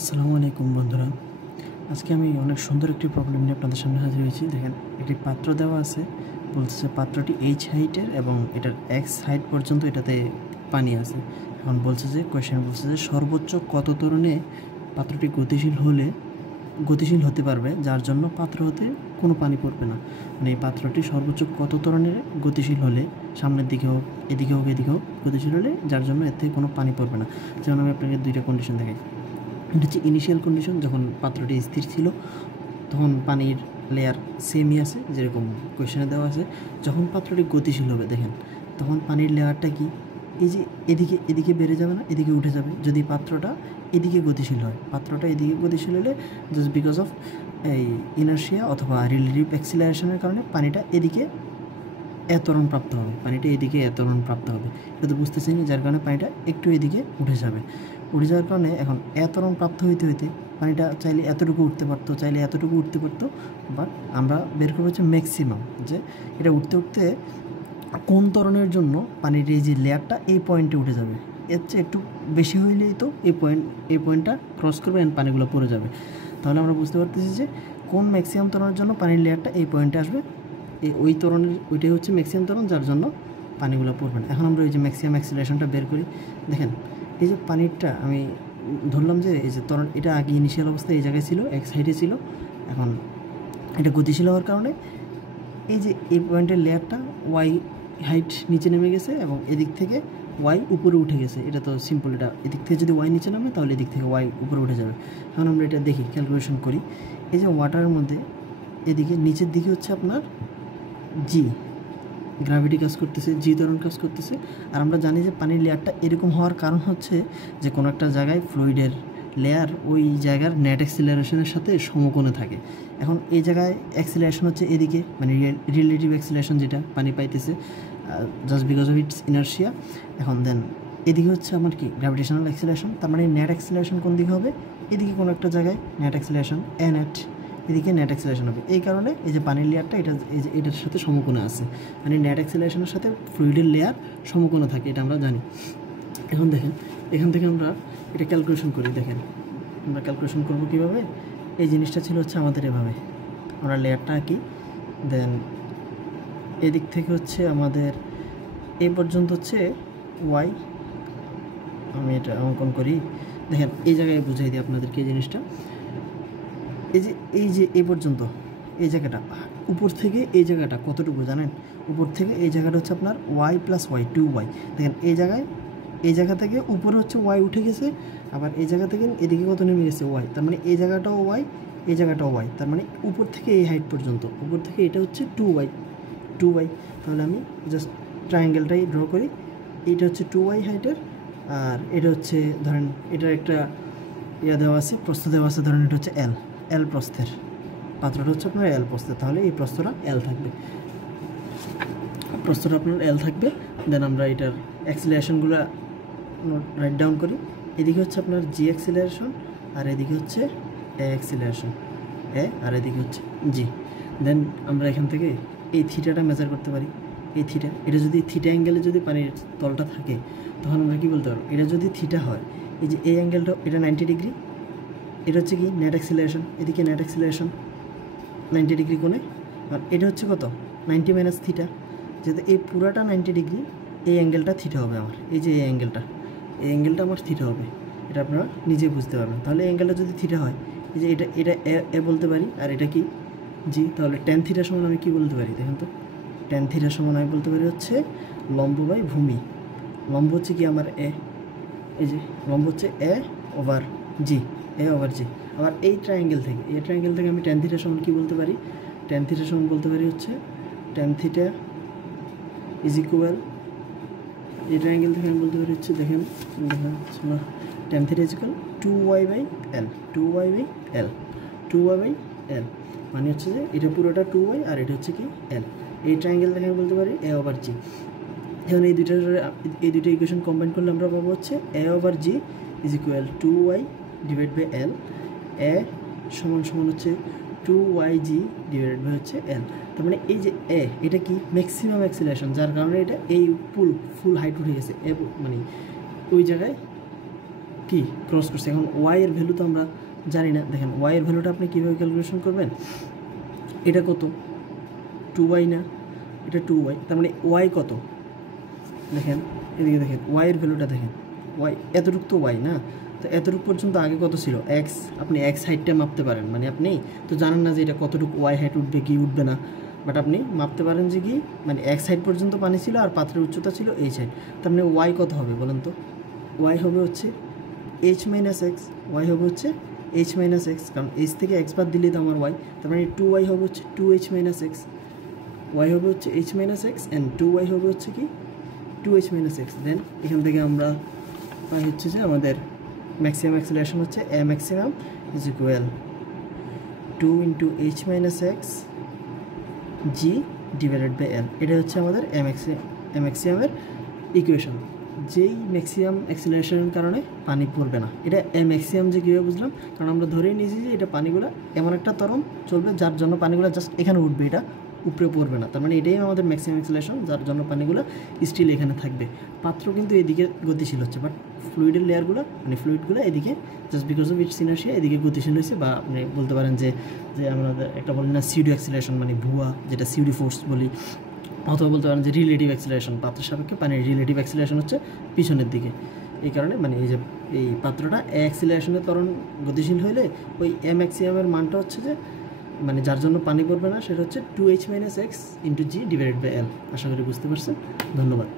আসসালামু আলাইকুম বন্ধুরা। আজকে আমি অনেক সুন্দর একটি প্রবলেম নিয়ে আপনাদের সামনে হাজির হয়েছি। দেখেন, একটি পাত্র দেওয়া আছে, বলছে পাত্রটি এইচ হাইটের এবং এটার এক্স হাইট পর্যন্ত এটাতে পানি আছে। এখন বলছে যে সর্বোচ্চ কত ত্বরণে পাত্রটি গতিশীল হতে পারবে, যার জন্য পাত্র হতে কোনো পানি পড়বে না। মানে এই পাত্রটি সর্বোচ্চ কত ত্বরণের গতিশীল হলে, সামনের দিকে হোক, এদিকে হোক গতিশীল হলে, যার জন্য এর থেকে কোনো পানি পড়বে না। যেমন আমি আপনাকে দুইটা কন্ডিশন দেখাই। এটা হচ্ছে ইনিশিয়াল কন্ডিশন, যখন পাত্রটি স্থির ছিল তখন পানির লেয়ার সেমই আছে, যেরকম কোয়েশ্চেনে দেওয়া আছে। যখন পাত্রটি গতিশীল হবে, দেখেন তখন পানির লেয়ারটা কি, এই যে এদিকে বেড়ে যাবে না, এদিকে উঠে যাবে। যদি পাত্রটা এদিকে গতিশীল হয়, পাত্রটা এদিকে গতিশীল হলে জাস্ট বিকজ অফ এই ইনার্শিয়া অথবা রিলেটিভ অ্যাক্সিলারেশনের কারণে পানিটা এদিকে ত্বরণ প্রাপ্ত হবে, প্রাপ্ত হবে। এটা তো বুঝতেছেন, যার কারণে পানিটা একটু এদিকে উঠে যাওয়ার কারণে এখন ত্বরণ প্রাপ্ত হইতে পানিটা চাইলে এতটুকু উঠতে পারতো, বাট আমরা বের করবো হচ্ছে ম্যাক্সিমাম, যে এটা উঠতে কোন ত্বরণের জন্য পানির এই যে লেয়ারটা এই পয়েন্টে উঠে যাবে। এর চেয়ে একটু বেশি হইলেই তো এই পয়েন্টটা ক্রস করবে অ্যান্ড পানিগুলো পড়ে যাবে। তাহলে আমরা বুঝতে পারতেছি যে কোন ম্যাক্সিমাম ত্বরণের জন্য পানির লেয়ারটা এই পয়েন্টে আসবে, ওইটাই হচ্ছে ম্যাক্সিমাম ত্বরণ, যার জন্য পানিগুলো পড়বে না। এখন আমরা এই যে ম্যাক্সিমাম অ্যাক্সিলারেশনটা বের করি। দেখেন, এই যে পানিরটা আমি ধরলাম যে এই যে ত্বরণ, এটা আগে ইনিশিয়াল অবস্থায় এই জায়গায় ছিল, এক্স হাইটে ছিল। এখন এটা গতিশীল হওয়ার কারণে এই যে এই পয়েন্টের লেয়ারটা ওয়াই হাইট নিচে নেমে গেছে এবং এদিক থেকে ওয়াই উপরে উঠে গেছে। এটা তো সিম্পল, এটা এদিক থেকে যদি ওয়াই নিচে নামে তাহলে এদিক থেকে ওয়াই উপরে উঠে যাবে। এখন আমরা এটা দেখি, ক্যালকুলেশন করি। এই যে ওয়াটারের মধ্যে এদিকে নিচের দিকে হচ্ছে আপনার জি গ্র্যাভিটি কাজ করতেছে, জি ত্বরণ কাজ করতেছে। আর আমরা জানি যে পানির লেয়ারটা এরকম হওয়ার কারণ হচ্ছে যে কোনো একটা জায়গায় ফ্লুইডের লেয়ার ওই জায়গার নেট অ্যাক্সিলারেশনের সাথে সমকোণে থাকে। এখন এই জায়গায় অ্যাক্সিলারেশন হচ্ছে এদিকে, মানে রিলেটিভ অ্যাক্সিলারেশন যেটা পানি পাইতেছে just because of its inertia. এখন দেন এদিকে হচ্ছে আমার কি গ্র্যাভিটেশনাল অ্যাক্সিলারেশন, তার মানে নেট অ্যাক্সিলারেশন কোন দিকে হবে, এদিকে কোনো একটা জায়গায় নেট অ্যাক্সিলারেশন নেট, এদিকে নেট অ্যাক্সিলারেশন হবে। এই কারণে এই যে পানির লেয়ারটা এটার সাথে সমকোণে আছে, মানে নেট অ্যাক্সিলারেশনের সাথে ফ্লুইডের লেয়ার সমকোণে থাকে, এটা আমরা জানি। এখন দেখেন, এখান থেকে আমরা এটা ক্যালকুলেশন করি। দেখেন আমরা ক্যালকুলেশন করব কীভাবে। এই জিনিসটা ছিল হচ্ছে আমাদের এভাবে, আমরা লেয়ারটা আঁকি। দেন এদিক থেকে হচ্ছে আমাদের এই পর্যন্ত হচ্ছে ওয়াই, আমি এটা অঙ্কন করি। দেখেন এই জায়গায় বুঝাই দিই আপনাদেরকে এই জিনিসটা। এই যে এই পর্যন্ত এই জায়গাটা, উপর থেকে এই জায়গাটা কতটুকু জানেন? উপর থেকে এই জায়গাটা হচ্ছে আপনার ওয়াই প্লাস ওয়াই, 2y। দেখেন এই জায়গা থেকে উপরে হচ্ছে ওয়াই উঠে গেছে, আবার এই জায়গা থেকে এদিকে কত নেমে গেছে ওয়াই, তার মানে এই জায়গাটাও ওয়াই, এই জায়গাটাও ওয়াই, তার মানে উপর থেকে এই হাইট পর্যন্ত, উপর থেকে এটা হচ্ছে 2y। তাহলে আমি জাস্ট ট্রায়াঙ্গেলটাই ড্র করি। এইটা হচ্ছে 2y হাইটের, আর এটা হচ্ছে ধরেন এটার একটা দেওয়া আছে, প্রস্থ দেওয়া আছে, ধরেন এটা হচ্ছে এল প্রস্থের, পাত্রটা হচ্ছে আপনার এল প্রস্থের। তাহলে এই প্রস্থটা এল থাকবে, দেন আমরা এটার অ্যাক্সিলারেশনগুলো রাইট ডাউন করি। এদিকে হচ্ছে আপনার জি অ্যাক্সিলারেশন, আর এদিকে হচ্ছে এ অ্যাক্সিলারেশন, আর এদিকে হচ্ছে জি। দেন আমরা এখান থেকে এই থিটাটা মেজার করতে পারি। এই থিটা, এটা যদি থিটা অ্যাঙ্গেলে যদি পানির তলটা থাকে, তখন আমরা কী বলতে পারবো, এটা যদি থিটা হয়, এই যে এই অ্যাঙ্গেলটা এটা 90 ডিগ্রি, এটা হচ্ছে কি নেট অ্যাক্সিলারেশন, এদিকে নেট অ্যাক্সিলারেশন 90 ডিগ্রি কোণে, আর এটা হচ্ছে কত 90 মাইনাস থিটা। যেহেতু এই পুরাটা 90 ডিগ্রি, এই অ্যাঙ্গেলটা থিটা হবে আমার, এই যে এই অ্যাঙ্গেলটা আমার থিটা হবে। এটা আপনারা নিজে বুঝতে পারবেন। তাহলে এই অ্যাঙ্গেলটা যদি থিটা হয়, এই যে এটা এ বলতে পারি, আর এটা কি জি। তাহলে ট্যান থিটার সমান আমি কী বলতে পারি, দেখেন তো, ট্যান থিটার সমান আমি বলতে পারি হচ্ছে লম্ব বাই ভূমি। লম্ব হচ্ছে কি আমার এই যে লম্ব হচ্ছে এ ওভার জি। আবার এই ট্রায়াঙ্গেল থেকে আমি ট্যান থিটার সমান কী বলতে পারি, ট্যান থিটার সমান বলতে পারি হচ্ছে ট্যান থিটা ইজ ইকুয়াল, এই ট্রায়াঙ্গেল থেকে আমি বলতে পারি হচ্ছে দেখেন tan theta is equal 2y by L, মানে হচ্ছে যে এটা পুরোটা 2y আর এটা হচ্ছে কি এল। এই ট্রায়াঙ্গেল থেকে আমি বলতে পারি এ ওভার জি। এখন এই দুইটা ইকুয়েশন কম্বাইন করলে আমরা পাবো হচ্ছে A over G is equal 2y divide by L, A সমান হচ্ছে 2yg ডিভাইডেড বাই হচ্ছে এল। তার মানে এই যে এটা কি ম্যাক্সিমাম অ্যাক্সিলারেশন, যার কারণে এটা এই ফুল হাইট উঠে গেছে, মানে ওই জায়গায় কি ক্রস করছে। এখন ওয়াই এর ভ্যালু তো আমরা জানি না। দেখেন ওয়াই এর ভ্যালুটা আপনি কীভাবে ক্যালকুলেশন করবেন, এটা কত 2y না, এটা 2y, তার মানে ওয়াই কত দেখেন এদিকে দেখেন ওয়াইয়ের ভ্যালুটা দেখেন, ওয়াই এতটুকু তো ওয়াই না, তো এতটুকু পর্যন্ত আগে কত ছিল এক্স, আপনি এক্স হাইটটা মাপতে পারেন, মানে আপনি তো জানেন না যে এটা কতটুকু ওয়াই হাইট উঠবে কি উঠবে না, বাট আপনি মাপতে পারেন যে কি মানে এক্স হাইট পর্যন্ত পানি ছিল আর পাত্রের উচ্চতা ছিল এইচ হাইট, তার মানে ওয়াই কত হবে বলেন তো, ওয়াই হবে হচ্ছে এইচ মাইনাস এক্স, ওয়াই হবে হচ্ছে এইচ মাইনাস এক্স, কারণ এইচ থেকে এক্স বাদ দিলেই তো আমার ওয়াই, তার মানে 2y হবে হচ্ছে 2h মাইনাস এক্স, ওয়াই হবে হচ্ছে H minus x and 2y হবে হচ্ছে কি 2h মাইনাস এক্স। দেন এখান থেকে আমরা পাই হচ্ছে যে আমাদের ম্যাক্সিমাম অ্যাক্সিলারেশন হচ্ছে A maximum is equal 2 into H minus X G divided by L, এটা হচ্ছে আমাদের এ ম্যাক্সিমামের ইকুয়েশন। যেই ম্যাক্সিমাম অ্যাক্সিলারেশনের কারণে পানি পড়বে না, এটা এ ম্যাক্সিমাম যে কীভাবে বুঝলাম, কারণ আমরা ধরেই নিয়েছি যে এটা পানিগুলো এমন একটা ত্বরণ চলবে যার জন্য পানিগুলো জাস্ট এখানে উঠবে, এটা উপরে পড়বে না, তার মানে এটাই আমাদের ম্যাক্সিমাম অ্যাক্সিলারেশন যার জন্য পানিগুলো স্টিল এখানে থাকবে। পাত্র কিন্তু এদিকে গতিশীল হচ্ছে, বাট ফ্লুইডের লেয়ারগুলো মানে ফ্লুইডগুলো এদিকে just because of its inertia এদিকে গতিশীল হয়েছে, বা আপনি বলতে পারেন যে যে আমাদের একটা বলি না সিউডো অ্যাক্সিলারেশন মানে ভুয়া, যেটা সিউডি ফোর্স বলি, অথবা বলতে পারেন যে রিলেটিভ অ্যাক্সিলারেশন, পাত্রের সাপেক্ষে পানির রিলেটিভ অ্যাক্সিলারেশন হচ্ছে পিছনের দিকে। এই কারণে মানে এই যে এই পাত্রটা এ অ্যাক্সিলারেশনের ত্বরণ গতিশীল হইলে ওই এ ম্যাক্সিমামের মানটা হচ্ছে যে মানে যার জন্য পানি পড়বে না সেটা হচ্ছে 2h minus X into G divided by L. আশা করি বুঝতে পারছেন, ধন্যবাদ।